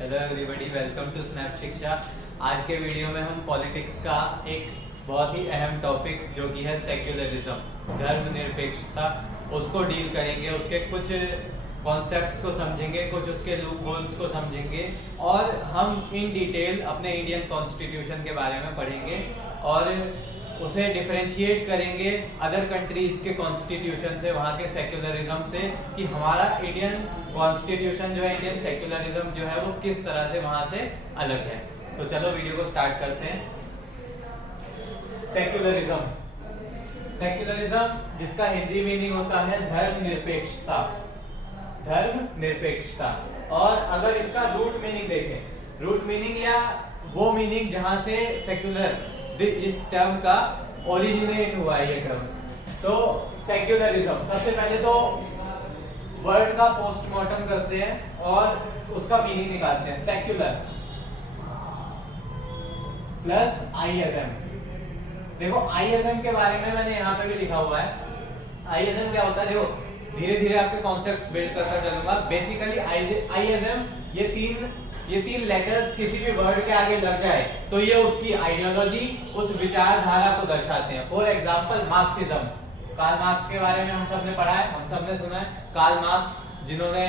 Hello everybody, welcome to Snap Shiksha. आज के video में हम पॉलिटिक्स का एक बहुत ही अहम टॉपिक जो कि है सेक्युलरिज्म, धर्मनिरपेक्षता, उसको डील करेंगे। उसके कुछ कॉन्सेप्ट्स को समझेंगे, कुछ उसके लूप होल्स को समझेंगे और हम इन डिटेल अपने इंडियन कॉन्स्टिट्यूशन के बारे में पढ़ेंगे और उसे डिफरेंशिएट करेंगे अदर कंट्रीज के कॉन्स्टिट्यूशन से, वहां के सेक्युलरिज्म से, कि हमारा इंडियन कॉन्स्टिट्यूशन जो है, इंडियन सेक्युलरिज्म जो है वो किस तरह से वहां से अलग है। तो चलो वीडियो को स्टार्ट करते हैं। सेक्युलरिज्म, सेक्युलरिज्म जिसका हिंदी मीनिंग होता है धर्मनिरपेक्षता, धर्मनिरपेक्षता। और अगर इसका रूट मीनिंग देखें, रूट मीनिंग या वो मीनिंग जहां से सेक्युलर इस टर्म का ओरिजिनेट हुआ है, ये टर्म। तो सेक्युलरिज्म, सबसे पहले तो वर्ड का पोस्टमार्टम करते हैं और उसका मीनिंग निकालते हैं। Secular plus ISM. देखो आईएसएम के बारे में मैंने यहाँ पे भी लिखा हुआ है। आईएसएम क्या होता है, देखो धीरे धीरे आपके कॉन्सेप्ट बिल्ड करता चलूंगा। बेसिकली आईएसएम ये तीन लेटर्स किसी भी वर्ड के आगे लग जाए तो ये उसकी आइडियोलॉजी, उस विचारधारा को दर्शाते हैं। For example Marxism, Karl Marx के बारे में हम सबने पढ़ा है, हम सबने सुना है। कार्ल मार्क्स जिन्होंने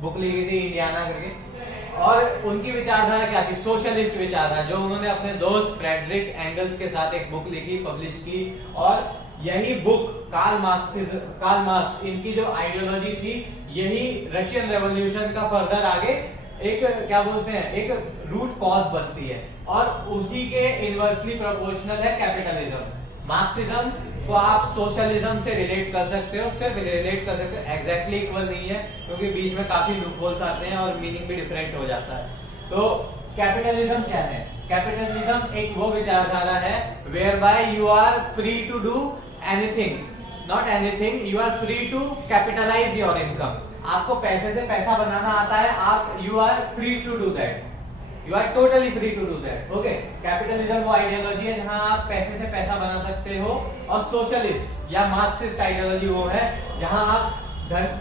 बुक लिखी थी इंडियाना करके, और उनकी विचारधारा क्या थी, सोशलिस्ट विचारधारा, जो उन्होंने अपने दोस्त फ्रेडरिक एंगल्स के साथ एक बुक लिखी, पब्लिश की। और यही बुक कार्ल मार्क्स इनकी जो आइडियोलॉजी थी, यही रशियन रेवोल्यूशन का फर्दर आगे एक क्या बोलते हैं, एक रूट कॉज बनती है। और उसी के इनवर्सली प्रोपोर्शनल है कैपिटलिज्म। मार्क्सिज्म को आप सोशलिज्म से रिलेट कर सकते हो, सिर्फ रिलेट कर सकते हो, एग्जैक्टली इक्वल नहीं है क्योंकि बीच में काफी लूप होल्स आते हैं और मीनिंग भी डिफरेंट हो जाता है। तो कैपिटलिज्म क्या है? कैपिटलिज्म एक वो विचारधारा है whereby you are free to do anything, not anything, you are free to capitalise your income. आपको पैसे से पैसा बनाना आता है, आप you are free to do that, you are totally free to do that. Okay, capitalism वो ideology है जहां आप पैसे से पैसा बना सकते हो, और सोशलिस्ट या मार्क्सिस्ट आइडियोलॉजी वो है जहां आप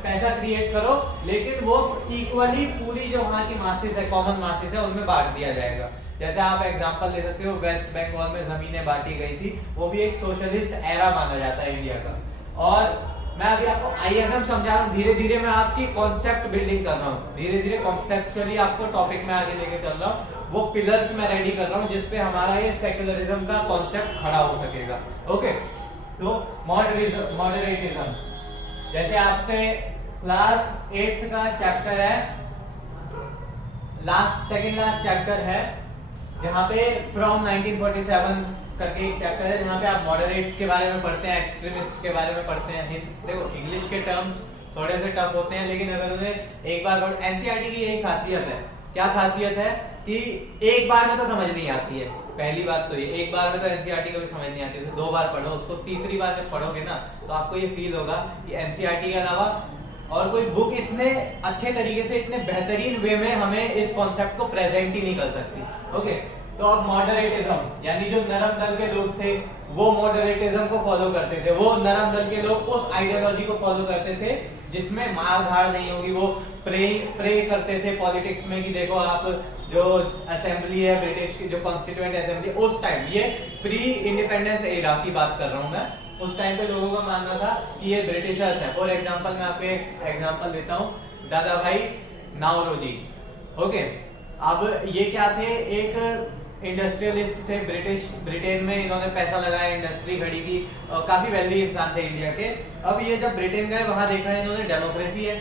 पैसा क्रिएट करो लेकिन वो इक्वली पूरी जो वहां की मार्क्सिस है, कॉमन मार्क्सिस है, उनमें बांट दिया जाएगा। जैसे आप एग्जांपल ले सकते हो, वेस्ट बंगाल में जमीनें बांटी गई थी, वो भी एक सोशलिस्ट एरा माना जाता है इंडिया का। और मैं अभी आपको आईएसएम समझा रहा हूँ, धीरे धीरे मैं आपकी कॉन्सेप्ट बिल्डिंग कर रहा हूँ, धीरे धीरे कॉन्सेप्चुअली आपको टॉपिक में आगे लेके चल रहा हूँ। वो पिलर्स में रेडी कर रहा हूँ जिसपे हमारा ये सेक्युलरिज्म का कॉन्सेप्ट खड़ा हो सकेगा। ओके, तो मॉडरेटिज्म, जैसे आपके क्लास 8 का चैप्टर है, सेकंड लास्ट चैप्टर है, जहां पे फ्रॉम 1947 करके एक चैप्टर है जहां पे आप मॉडरेट्स के बारे में पढ़ते हैं, एक्सट्रीमिस्ट के बारे में पढ़ते हैं। देखो इंग्लिश के टर्म्स थोड़े से टफ होते हैं, लेकिन अगर उन्हें एक बार एनसीईआरटी की यही खासियत है। क्या खासियत है कि एक बार में तो समझ नहीं आती है। पहली बात तो ये, एक बार में तो एनसीईआरटी को भी समझ नहीं आती है, दो बार पढ़ो उसको, तीसरी बार जब पढ़ोगे ना तो आपको ये फील होगा कि एनसीईआरटी के अलावा और कोई बुक इतने अच्छे तरीके से, इतने बेहतरीन वे में हमें इस कॉन्सेप्ट को प्रेजेंट ही नहीं कर सकती। ओके, तो अब मॉडरेटिज्म यानी जो नरम दल के लोग थे वो मॉडरेटिज्म को फॉलो करते थे। वो नरम दल के लोग उस आइडियोलॉजी को फॉलो करते थे जिसमें मार धाड़ नहीं होगी। वो प्रे करते थे पॉलिटिक्स में कि देखो आप जो असेंबली है ब्रिटिश की, जो कॉन्स्टिट्यूएंट असेंबली, उस टाइम, ये प्री इंडिपेंडेंस एरा की बात कर रहा हूं मैं, उस टाइम पे लोगों का मानना था कि ये ब्रिटिशर्स है। फॉर एग्जाम्पल मैं आपको एक एग्जाम्पल देता हूँ, दादा भाई नावरोजी। ओके, अब ये क्या थे, एक इंडस्ट्रियलिस्ट थे, ब्रिटेन में इन्होंने पैसा लगाया, इंडस्ट्री खड़ी की, काफी वेल्दी इंसान थे इंडिया के। अब ये जब ब्रिटेन गए वहां देखा इन्होंने डेमोक्रेसी है,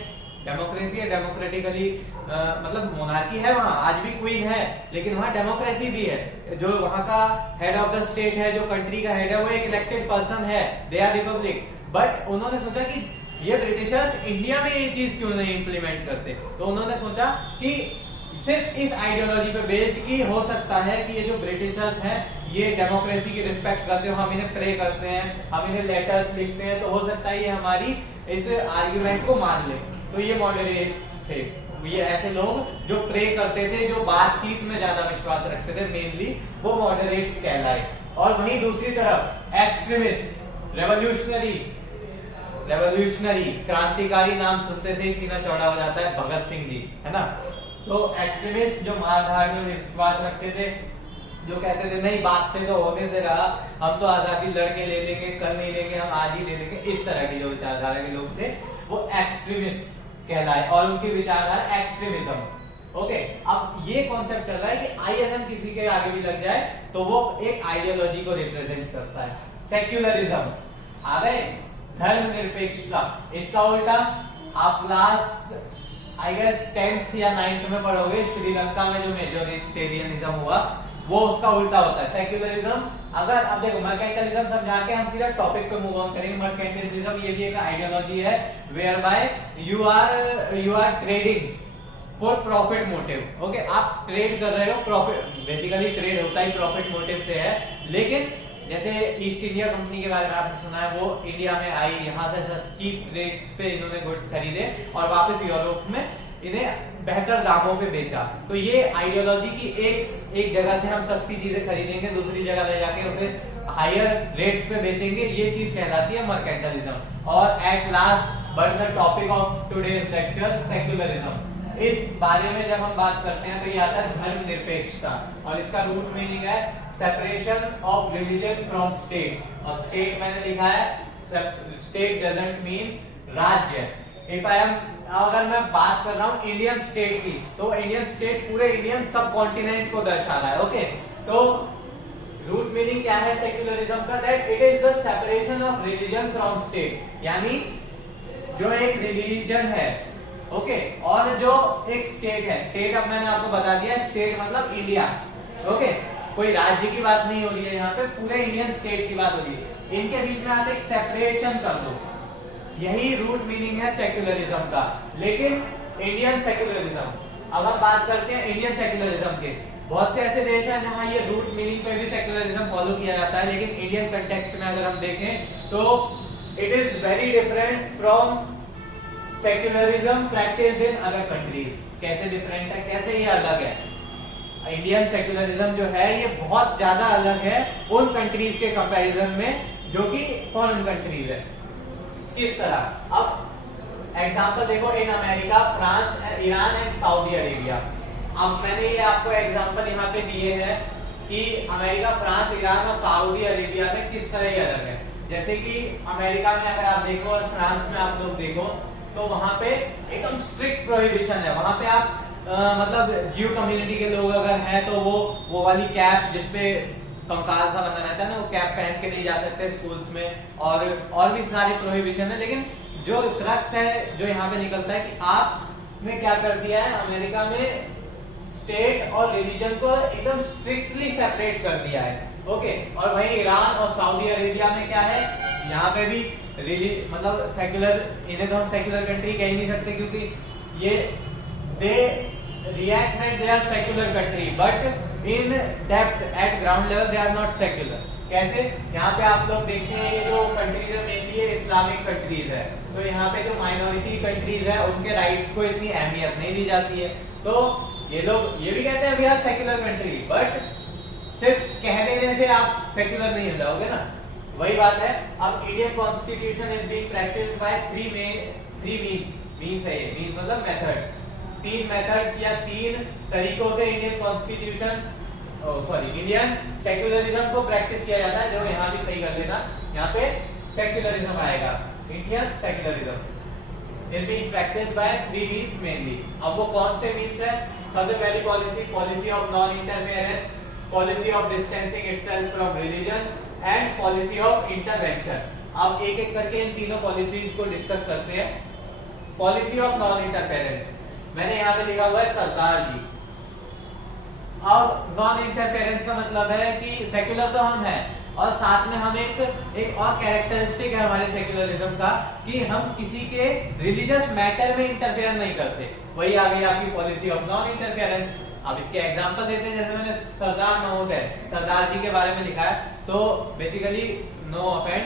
डेमोक्रेटिकली मतलब मोनार्की है वहां, आज भी क्वीन है, लेकिन वहां डेमोक्रेसी भी है। जो वहां का हेड ऑफ द स्टेट है, जो कंट्री का हेड है, वो एक इलेक्टेड पर्सन है, दे आर रिपब्लिक। बट उन्होंने सोचा कि ये ब्रिटिशर्स इंडिया में ये चीज क्यों नहीं इंप्लीमेंट करते, तो उन्होंने सोचा कि सिर्फ इस आइडियोलॉजी पे बेस्ड की हो सकता है कि ये जो ब्रिटिशर्स हैं ये डेमोक्रेसी की रिस्पेक्ट करते हो, हम इन्हें प्रे करते हैं, हम इन्हें लेटर्स लिखते हैं, तो हो सकता है ये हमारी इस आर्ग्यूमेंट को मान ले। तो ये मॉडरेट्स थे, ये ऐसे लोग जो प्रे करते थे, जो बातचीत में ज्यादा विश्वास रखते थे, मेनली वो मॉडरेट्स कहलाए। और वहीं दूसरी तरफ एक्सट्रीमिस्ट, रेवोल्यूशनरी, क्रांतिकारी, नाम सुनते से ही सीना चौड़ा हो जाता है, भगत सिंह जी, है ना। तो एक्सट्रीमिस्ट जो मारधाड़ में विश्वास रखते थे, जो कहते थे नहीं बात से तो होने से रहा, हम तो आजादी लड़के ले लेंगे, कल नहीं लेंगे, हम आज ही ले लेंगे, इस तरह की जो विचारधारा के लोग थे वो एक्सट्रीमिस्ट कहलाए और उनकी विचारधारा एक्सट्रीमिज्म। ओके, अब ये कॉन्सेप्ट चल रहा है कि आईएसएम किसी के आगे भी लग जाए तो वो एक आइडियोलॉजी को रिप्रेजेंट करता है। सेक्युलरिज्म आ गए, धर्मनिरपेक्षता, इसका उल्टा आप क्लास आई गेस 10th या 9th में पढ़ोगे, श्रीलंका में जो मेजोरिटेरियनिज्म हुआ वो उसका उल्टा होता है सेक्युलरिज्म। अगर अब देखो मर्केंटलिज्म समझा के हम सीधा टॉपिक पे मूव ऑन करेंगे। मर्केंटलिज्म ये भी एक आइडियोलॉजी है whereby you are trading for profit motive. Okay, आप ट्रेड कर रहे हो, प्रॉफिट, बेसिकली ट्रेड होता ही प्रॉफिट मोटिव से है। लेकिन जैसे ईस्ट इंडिया कंपनी के बारे में आपने सुना है, वो इंडिया में आई, यहाँ से चीप रेट्स पे इन्होंने गुड्स खरीदे और वापस यूरोप में इन्हें बेहतर दामों पे बेचा। तो ये आइडियोलॉजी की एक जगह से हम सस्ती चीजें खरीदेंगे, दूसरी जगह ले जाके उसे हायर रेट्स पे बेचेंगे, ये चीज कहलाती है मर्केंटलिज्म। और at last but the topic of today's lecture secularism. इस बारे में जब हम बात करते हैं तो ये आता है धर्मनिरपेक्षता, और इसका रूट मीनिंग है separation of religion from state. और स्टेट मैंने लिखा है, स्टेट डजंट मीन राज्य। इफ आई एम, अगर मैं बात कर रहा हूं इंडियन स्टेट की, तो इंडियन स्टेट पूरे इंडियन सब कॉन्टिनेंट को दर्शा रहा है। ओके, तो रूट मीनिंग क्या है सेक्युलरिज्म का? That it is the separation of religion from state, यानी जो एक रिलीजन है, ओके, और जो एक स्टेट है। स्टेट अब मैंने आपको बता दिया, स्टेट मतलब इंडिया। ओके, कोई राज्य की बात नहीं हो रही है यहाँ पे, पूरे इंडियन स्टेट की बात हो रही है। इनके बीच में आप एक सेपरेशन कर दो, यही रूट मीनिंग है सेक्युलरिज्म का। लेकिन इंडियन सेक्युलरिज्म, अब हम बात करते हैं इंडियन सेक्युलरिज्म के। बहुत से ऐसे देश हैं जहां ये रूट मीनिंग पे भी सेक्युलरिज्म फॉलो किया जाता है, लेकिन इंडियन कंटेक्स्ट में अगर हम देखें तो it is very different from secularism practised in other countries. कैसे डिफरेंट है, कैसे ये अलग है? इंडियन सेक्युलरिज्म जो है ये बहुत ज्यादा अलग है उन कंट्रीज के कंपैरिजन में जो कि फॉरेन कंट्रीज है। किस तरह? अब एग्जांपल देखो, in America, France, Iran and Saudi Arabia. अब मैंने ये आपको एग्जांपल यहाँ पे दिए हैं कि अमेरिका, फ्रांस, ईरान और सऊदी अरेबिया में किस तरह ये अलग है। जैसे कि अमेरिका में अगर आप देखो और फ्रांस में आप लोग देखो तो वहां पे एकदम स्ट्रिक्ट प्रोहिबिशन है। वहां पे आप मतलब ज्यू कम्युनिटी के लोग अगर हैं तो वो वाली कैप जिसपे कंकाल सा बना रहता है ना, वो कैप पहन के नहीं जा सकते स्कूल्स में, और भी सारी प्रोहिबिशन है। लेकिन जो क्रक्स है जो यहाँ पे निकलता है कि आपने क्या कर दिया है, अमेरिका में स्टेट और रिलीजन को एकदम स्ट्रिक्टली सेपरेट कर दिया है। ओके, और वहीं ईरान और सऊदी अरेबिया में क्या है, यहाँ पे भी मतलब सेक्युलर, इन्हें तो हम सेक्युलर कंट्री कह ही नहीं सकते क्योंकि ये they react that they are secular country, but in depth at ground level they are not secular. कैसे? यहाँ पे आप लोग देखते हैं ये जो कंट्रीज है मेनली ये इस्लामिक कंट्रीज है, तो यहाँ पे जो माइनॉरिटी कंट्रीज है उनके राइट्स को इतनी अहमियत नहीं दी जाती है। तो ये लोग ये भी कहते हैं we are secular country, but सिर्फ कह देने से आप सेक्युलर नहीं हो जाओगे ना, वही बात है। अब Indian constitution is being practised by three means है, ये मीन्स मतलब मेथड्स, 3 मेथड्स या 3 तरीकों से इंडियन कॉन्स्टिट्यूशन इंडियन सेक्युलरिज्म को प्रैक्टिस किया जाता है। जो यहाँ भी सही कर देना, यहाँ पे सेक्युलरिज्म आएगा, Indian secularism is being practised by 3 means mainly. अब वो कौन से मीन्स है? सबसे पहली policy of non interference, policy of distancing itself from religion and policy of intervention. अब एक एक करके इन तीनों पॉलिसीज को डिस्कस करते हैं। पॉलिसी ऑफ नॉन इंटरफेरेंस मैंने यहाँ पे लिखा हुआ है सरदार जी। अब नॉन इंटरफेरेंस का मतलब है कि सेक्युलर तो हम हैं और साथ में हम एक और कैरेक्टरिस्टिक है हमारे सेक्युलरिज्म का कि हम किसी के रिलीजियस मैटर में इंटरफेयर नहीं करते। वही आ गई आपकी पॉलिसी ऑफ नॉन इंटरफेरेंस। अब इसके एग्जांपल देते हैं, जैसे मैंने सरदार महोदय सरदार जी के बारे में लिखा है, तो basically no offend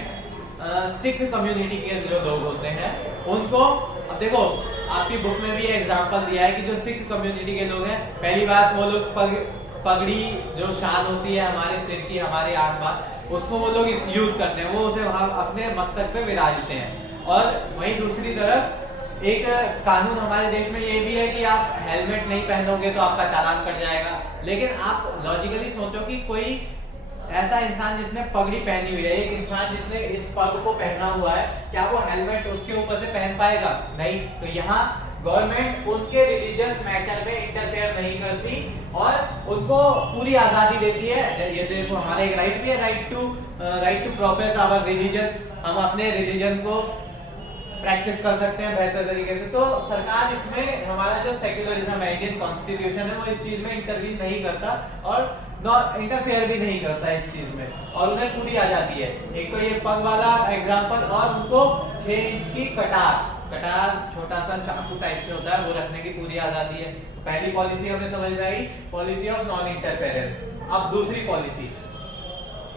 Sikh community के जो लोग होते हैं उनको, अब देखो आपकी बुक में भी एग्जांपल दिया है कि जो सिख कम्युनिटी के लोग हैं, पहली बात वो लोग पगड़ी जो शान होती है हमारे सिर की, हमारे आसपास, उसको वो लोग यूज करते हैं, वो उसे अपने मस्तक पे विराजते हैं। और वहीं दूसरी तरफ एक कानून हमारे देश में ये भी है कि आप हेलमेट नहीं पहनोगे तो आपका चालान कट जाएगा, लेकिन आप लॉजिकली सोचो कि कोई ऐसा इंसान जिसने पगड़ी पहनी हुई है, एक इंसान जिसने इस पग को पहना हुआ है, क्या वो हेलमेट उसके ऊपर से पहन पाएगा? नहीं। तो यहाँ गवर्नमेंट उनके रिलीजियस मैटर में इंटरफेयर नहीं करती और उनको पूरी आजादी देती है। ये देखो हमारा एक राइट भी है, right to profess our religion. हम अपने रिलीजन को प्रैक्टिस कर सकते हैं बेहतर तरीके से। तो सरकार इसमें, हमारा जो सेक्युलरिज्म है, इंडियन कॉन्स्टिट्यूशन है, वो इस चीज में इंटरवीन नहीं करता और इंटरफेयर भी नहीं करता इस चीज में, और उन्हें पूरी आजादी है। एक तो ये पग वाला एग्जांपल, और उनको 6 इंच की कटार छोटा सा चाकू टाइप से होता है, वो रखने की पूरी आजादी है। पहली पॉलिसी हमें समझ में आई, पॉलिसी ऑफ नॉन इंटरफेरेंस। अब दूसरी पॉलिसी,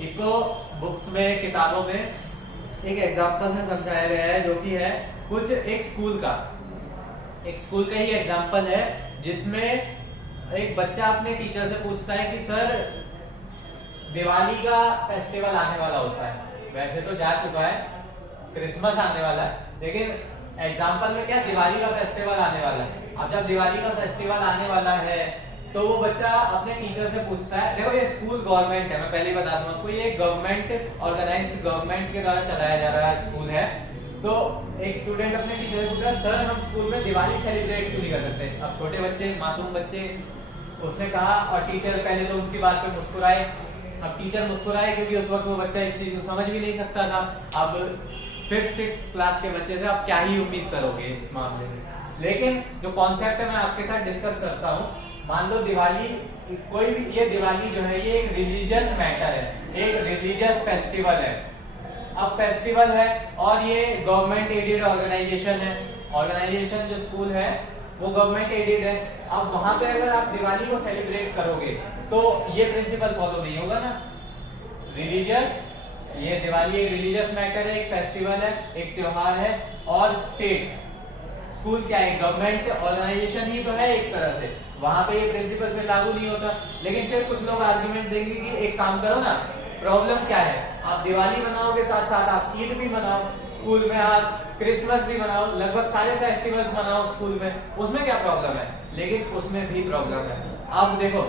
इसको बुक्स में, किताबों में एक एग्जांपल से समझाया गया है, जो कि है कुछ एक स्कूल का ही एग्जांपल है, जिसमें एक बच्चा अपने टीचर से पूछता है कि सर, दिवाली का फेस्टिवल आने वाला होता है, वैसे तो जा चुका है, क्रिसमस आने वाला है, लेकिन एग्जांपल में क्या, दिवाली का फेस्टिवल आने वाला है। अब जब दिवाली का फेस्टिवल आने वाला है तो वो बच्चा अपने टीचर से पूछता है, देखो ये स्कूल गवर्नमेंट है, मैं पहले बता दूं आपको, ये गवर्नमेंट ऑर्गेनाइज्ड, गवर्नमेंट के द्वारा चलाया जा रहा है स्कूल है। तो एक स्टूडेंट अपने टीचर से पूछ रहा है, सर हम स्कूल में दिवाली सेलिब्रेट क्यों नहीं कर सकते? अब छोटे बच्चे, मासूम बच्चे, उसने कहा, और टीचर पहले तो उसकी बात पे मुस्कुराए। अब टीचर मुस्कुराए क्योंकि उस वक्त वो बच्चा इस चीज को समझ भी नहीं सकता था। अब 5th-6th क्लास के बच्चे से आप क्या ही उम्मीद करोगे इस मामले में। लेकिन जो कॉन्सेप्ट है मैं आपके साथ डिस्कस करता हूँ। मान लो दिवाली, कोई भी, ये दिवाली जो है ये एक रिलीजियस मैटर है, एक रिलीजियस फेस्टिवल है। अब फेस्टिवल है और ये गवर्नमेंट एडेड ऑर्गेनाइजेशन है, ऑर्गेनाइजेशन जो स्कूल है वो गवर्नमेंट एडेड है। अब वहां पे अगर आप दिवाली को सेलिब्रेट करोगे तो ये प्रिंसिपल फॉलो नहीं होगा ना, रिलीजियस, ये दिवाली एक रिलीजियस मैटर है, एक फेस्टिवल है, एक त्योहार है, और स्टेट, स्कूल क्या है, गवर्नमेंट ऑर्गेनाइजेशन ही तो है एक तरह से, वहां पे ये प्रिंसिपल फिर लागू नहीं होता। लेकिन फिर कुछ लोग आर्गुमेंट देंगे कि एक काम करो ना, प्रॉब्लम क्या है, आप दिवाली मनाओगे, साथ साथ आप ईद भी मनाओ, स्कूल में आप क्रिसमस भी मनाओ, लगभग सारे फेस्टिवल्स मनाओ स्कूल में, उसमें क्या प्रॉब्लम है? लेकिन उसमें भी प्रॉब्लम है। अब देखो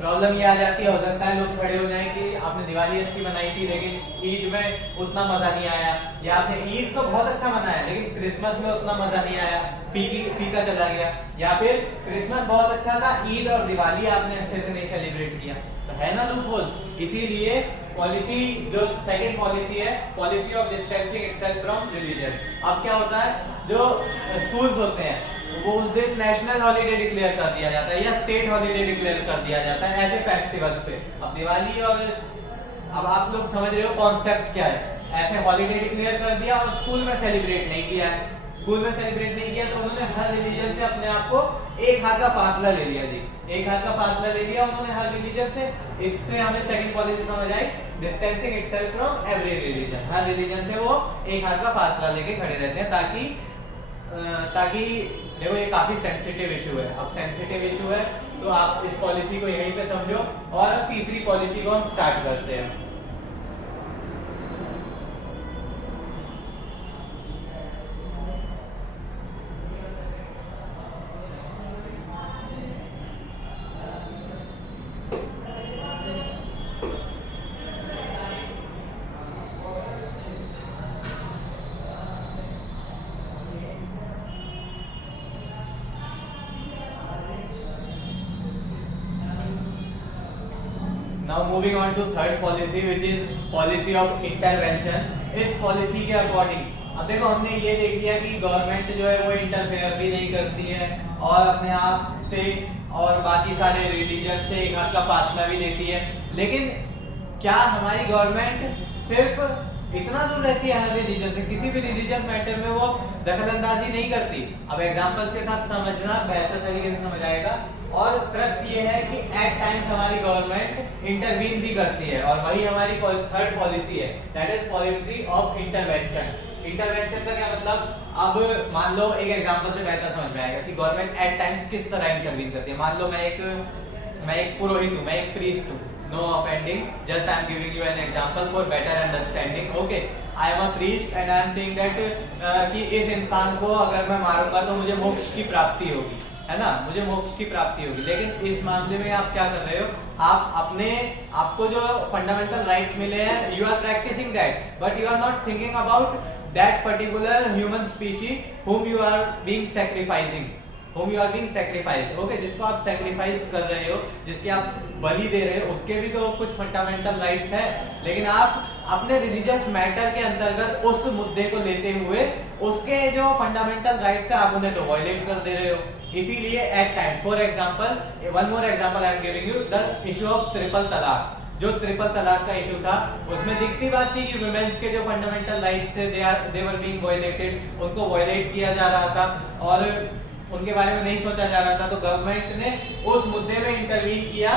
प्रॉब्लम ये आ जाती है, हो सकता है लोग खड़े हो जाएं कि आपने दिवाली अच्छी मनाई थी लेकिन ईद में उतना मजा नहीं आया, या आपने ईद तो बहुत अच्छा मनाया लेकिन क्रिसमस में उतना मजा नहीं आया, फीका चला गया, या फिर क्रिसमस बहुत अच्छा था, ईद और दिवाली आपने अच्छे से नहीं सेलिब्रेट किया, तो है ना लूप होल्स। इसीलिए पॉलिसी, जो सेकंड पॉलिसी है, policy of distancing itself from religion. अब क्या होता है, जो स्कूल्स होते हैं वो उस दिन नेशनल हॉलीडे डिक्लेयर कर दिया जाता है या स्टेट हॉलीडे डिक्लेयर कर दिया जाता है ऐसे फेस्टिवल्स पे। अब दिवाली, और अब आप लोग समझ रहे हो कॉन्सेप्ट क्या है, ऐसे हॉलीडे डिक्लेयर कर दिया और स्कूल में सेलिब्रेट नहीं किया है, स्कूल में सेलिब्रेट नहीं किया तो उन्होंने हर रिलीजन से अपने आप को एक हाथ का फासला ले लिया जी, एक हाथ का फासला ले लिया उन्होंने हर रिलीजन से। इससे हमें सेकंड पॉलिसी समझ आई, distancing itself from every religion, हर रिलीजन से वो एक हाथ का फासला लेके खड़े रहते हैं, ताकि देखो ये काफी सेंसिटिव इशू है। अब सेंसिटिव इशू है तो आप इस पॉलिसी को यहीं पे समझो, और अब तीसरी पॉलिसी को हम स्टार्ट करते हैं। Now moving on to third policy, which is policy of intervention. इस पॉलिसी के अकॉर्डिंग, अब देखो हमने ये देख लिया कि गवर्नमेंट जो है वो इंटरफेयर भी नहीं करती है और अपने आप से और बाकी सारे रिलीजन से एक हाथ का फासला भी लेती है, लेकिन क्या हमारी गवर्नमेंट सिर्फ इतना दूर रहती है हर रिलीजन से, किसी भी रिलीजन मैटर में वो दखल अंदाजी नहीं करती? अब एग्जांपल्स के साथ समझना बेहतर तरीके से समझ आएगा। और क्रक्स ये है कि एट टाइम्स हमारी गवर्नमेंट इंटरवीन भी करती है, और वही हमारी थर्ड पॉलिसी है, that is policy of intervention. Intervention का क्या मतलब, अब मान लो एक एग्जांपल से बेहतर समझ में आएगा कि गवर्नमेंट एट टाइम्स किस तरह इंटरवीन करती है। मान लो मैं एक पुरोहित हूँ, मैं एक प्रीस्ट हूँ, no offending, just I am giving you an example for better understanding, okay. I am a priest and I am saying that कि इस इंसान को अगर मैं मारूंगा तो मुझे मोक्ष की प्राप्ति होगी, है ना, मुझे मोक्ष की प्राप्ति होगी। लेकिन इस मामले में आप क्या कर रहे हो, आप आपको जो फंडामेंटल राइट्स मिले हैं, you are practising that, but you are not thinking about that particular human species whom you are being sacrificed, okay, जिसको आप सेक्रीफाइस कर रहे हो, जिसके आप बलि दे रहे हो, उसके भी तो कुछ फंडामेंटल राइट्स है। लेकिन आप अपने रिलीजियस मैटर के अंतर्गत उस मुद्दे को लेते हुए उसके जो फंडामेंटल राइट्स है आप उन्हें तो वायलेट कर दे रहे हो। इसीलिए at time, for example, one more example I am giving you, the issue of triple talaq. जो ट्रिपल तलाक का इशू था उसमें दिखती बात थी कि वुमेन्स के जो फंडामेंटल राइट्स थे दे वर बीइंग वायलेटेड, उनको वायलेट किया जा रहा था और उनके बारे में नहीं सोचा जा रहा था। तो गवर्नमेंट ने उस मुद्दे में इंटरवीन किया,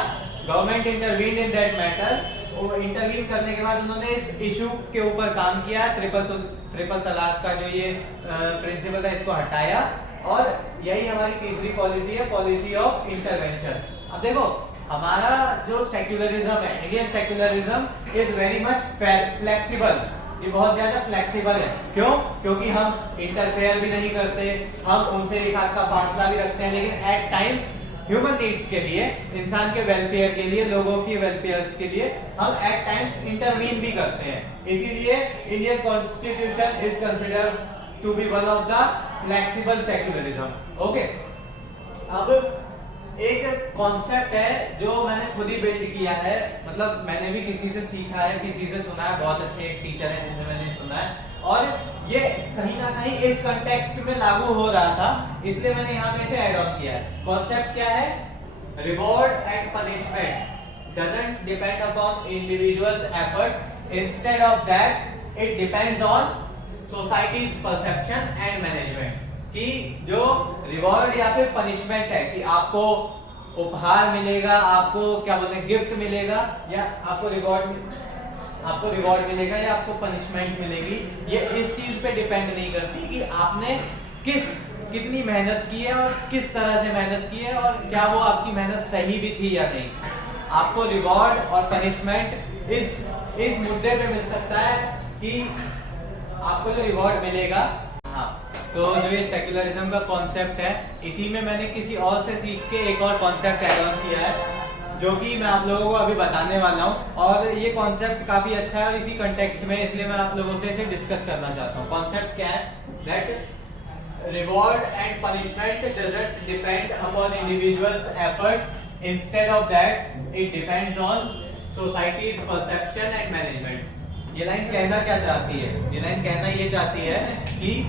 government intervene in that matter. Intervene करने के बाद उन्होंने इस इशू के ऊपर काम किया, ट्रिपल तलाक का जो ये प्रिंसिपल है इसको हटाया, और यही हमारी तीसरी पॉलिसी है, पॉलिसी ऑफ इंटरवेंशन। अब देखो हमारा जो सेक्युलरिज्म है, Indian secularism is very much flexible, ये बहुत ज्यादा फ्लेक्सिबल है। क्यों? क्योंकि हम इंटरफेयर भी नहीं करते, हम उनसे एक हाथ का फासला भी रखते हैं, लेकिन एट टाइम्स ह्यूमन नीड्स के लिए, इंसान के वेलफेयर के लिए, लोगों की वेलफेयर के लिए हम एट टाइम्स इंटरवीन भी करते हैं। इसीलिए Indian constitution is considered to be one of the flexible secularism, okay. अब एक कॉन्सेप्ट है जो मैंने खुद ही बिल्ड किया है, मतलब मैंने भी किसी से सीखा है, किसी से सुना है, बहुत अच्छे एक टीचर है जिनसे मैंने सुना है, और ये कहीं ना कहीं इस कंटेक्स्ट में लागू हो रहा था, इसलिए मैंने यहाँ पे इसे ऐड ऑन किया है। कॉन्सेप्ट क्या है? Reward and punishment doesn't depend upon individuals effort, instead of that it depends on societies perception and management. कि जो रिवॉर्ड या फिर पनिशमेंट है, कि आपको उपहार मिलेगा, आपको क्या बोलते हैं गिफ्ट मिलेगा, या आपको रिवॉर्ड मिलेगा या आपको पनिशमेंट मिलेगी, ये इस चीज पे डिपेंड नहीं करती कि आपने कितनी मेहनत की है और किस तरह से मेहनत की है और क्या वो आपकी मेहनत सही भी थी या नहीं। आपको रिवॉर्ड और पनिशमेंट इस मुद्दे पे मिल सकता है कि आपको जो रिवॉर्ड मिलेगा। हाँ, तो जो ये सेक्युलरिज्म का कॉन्सेप्ट है, इसी में मैंने किसी और से सीख के एक और कॉन्सेप्ट ऐड ऑन किया है, जो कि मैं आप लोगों को अभी बताने वाला हूँ, और ये कॉन्सेप्ट काफी अच्छा है और इसी कंटेक्स्ट में, इसलिए मैं आप लोगों से इसे डिस्कस करना चाहता हूँ। कॉन्सेप्ट क्या है? That reward and punishment doesn't depend upon individuals effort, instead of that it depends on societies perception and management. ये लाइन कहना क्या चाहती है? ये लाइन कहना ये चाहती है कि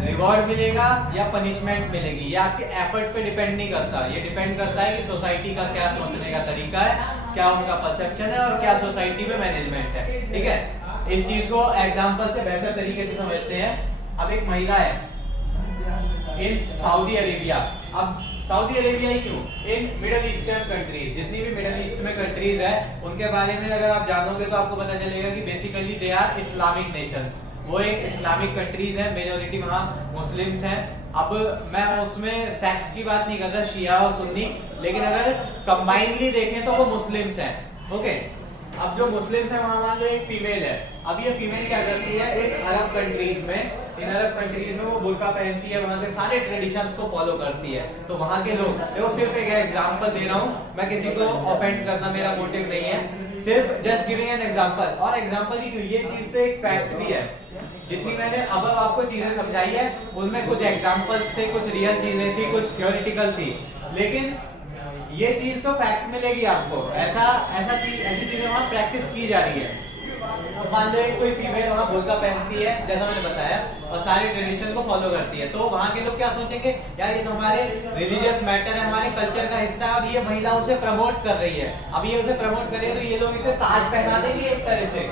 रिवॉर्ड मिलेगा या पनिशमेंट मिलेगी, ये आपके एफर्ट पे डिपेंड नहीं करता, ये डिपेंड करता है कि सोसाइटी का क्या सोचने का तरीका है, क्या उनका परसेप्शन है और क्या सोसाइटी में मैनेजमेंट है। ठीक है, इस चीज को एग्जांपल से बेहतर तरीके से समझते हैं। अब एक महिला है इन सऊदी अरेबिया। अब सऊदी अरेबिया ही क्यों, इन मिडिल ईस्टर्न कंट्रीज, जितनी भी मिडिल ईस्ट में कंट्रीज है उनके बारे में अगर आप जानोगे तो आपको पता चलेगा कि basically they are Islamic nations, वो एक इस्लामिक कंट्रीज है, मेजोरिटी वहां मुस्लिम्स हैं। अब मैं उसमें सेक्ट की बात नहीं करता, शिया और सुन्नी, लेकिन अगर कंबाइनली देखें तो वो मुस्लिम्स हैं, ओके। अब जो मुस्लिम्स हैं वहां मान लो एक फीमेल है, अब ये फीमेल क्या करती है, इन अरब कंट्रीज में, इन अरब कंट्रीज में वो बुर्का पहनती है, वहां के सारे ट्रेडिशंस को फॉलो करती है। तो वहां के लोग, देखो सिर्फ एक एग्जांपल दे रहा हूं, मैं किसी को ऑफेंड करना मेरा मोटिव नहीं है, सिर्फ जस्ट गिविंग एन एग्जांपल। और एग्जांपल ही क्यों, ये चीज तो एक फैक्ट भी है। जितनी मैंने अब आपको चीजें समझाई है उनमें कुछ एग्जांपल्स थे, कुछ रियल चीजें थी, कुछ थ्योरेटिकल थी, लेकिन ये चीज तो फैक्ट मिलेगी आपको। ऐसी चीजें वहां प्रैक्टिस की जा रही है। मान लो एक कोई फीमेल वहां बुर्का पहनती है जैसा मैंने बताया और सारे ट्रेडिशन को फॉलो करती है, तो वहां के लोग क्या सोचेंगे, यार ये तो हमारे रिलीजियस मैटर है, हमारे कल्चर का हिस्सा है और ये महिला उसे प्रमोट कर रही है। अब ये उसे प्रमोट कर रही है तो ये लोग इसे ताज पहना देंगे एक तरह से,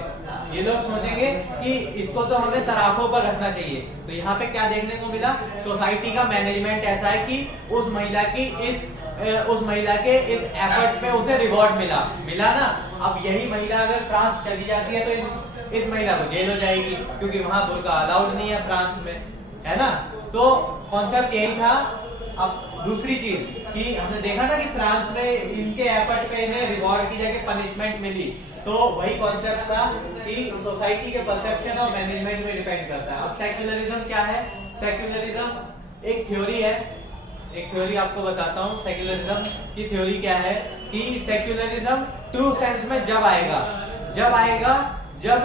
ये लोग सोचेंगे कि इसको तो हमें सराखों पर रखना चाहिए। तो यहाँ पे क्या देखने को मिला, सोसाइटी का मैनेजमेंट ऐसा है कि उस महिला के इस एफर्ट पे उसे रिवॉर्ड मिला ना। अब यही महिला अगर फ्रांस चली जाती है तो इस महिला को जेल हो जाएगी, क्योंकि वहां बुर्का अलाउड नहीं है फ्रांस में, है ना। तो कॉन्सेप्ट यही था। अब दूसरी चीज, कि हमने देखा ना कि फ्रांस में इनके एफर्ट पे इन्हें रिवॉर्ड की जगह पनिशमेंट मिली, तो वही कॉन्सेप्ट था कि सोसाइटी के परसेप्शन और मैनेजमेंट में डिपेंड करता है। अब सेक्युलरिज्म क्या है? सेक्युलरिज्म एक थ्योरी है, एक थ्योरी आपको बताता हूँ। सेक्युलरिज्म की थ्योरी क्या है कि सेक्युलरिज्म ट्रू सेंस में जब आएगा जब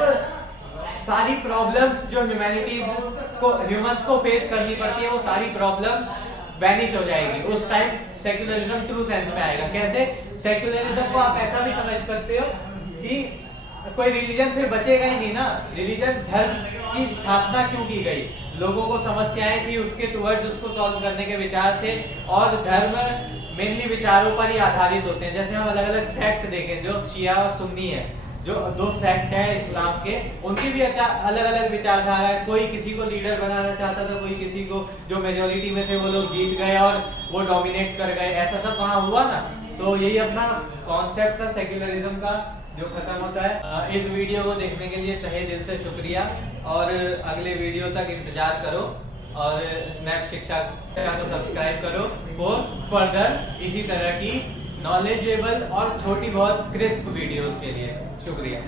सारी प्रॉब्लम्स जो ह्यूमंस को फेस करनी पड़ती है, वो सारी प्रॉब्लम्स वैनिश हो जाएगी, उस टाइम सेक्युलरिज्म ट्रू सेंस में आएगा। कैसे? सेक्युलरिज्म को आप ऐसा भी समझ सकते हो कि कोई रिलीजन फिर बचेगा ही नहीं ना। रिलीजन धर्म की स्थापना क्यों की गई? लोगों को समस्याएं थी, उसके टुवर्ड्स उसको सॉल्व करने के विचार थे, और धर्म मेनली विचारों पर ही आधारित होते हैं। जैसे हम अलग अलग सेक्ट देखें, जो शिया और सुन्नी है, जो दो सेक्ट है इस्लाम के, उनकी भी अलग अलग विचारधारा है। कोई किसी को लीडर बनाना चाहता था, कोई किसी को, जो मेजोरिटी में थे वो लोग जीत गए और वो डोमिनेट कर गए। ऐसा सब वहां हुआ ना। तो यही अपना कॉन्सेप्ट था सेक्युलरिज्म का, जो खत्म होता है। इस वीडियो को देखने के लिए तहे दिल से शुक्रिया, और अगले वीडियो तक इंतजार करो, और स्नैप शिक्षा को सब्सक्राइब करो फॉर फर्दर इसी तरह की नॉलेजेबल और छोटी बहुत क्रिस्प वीडियोस के लिए। शुक्रिया।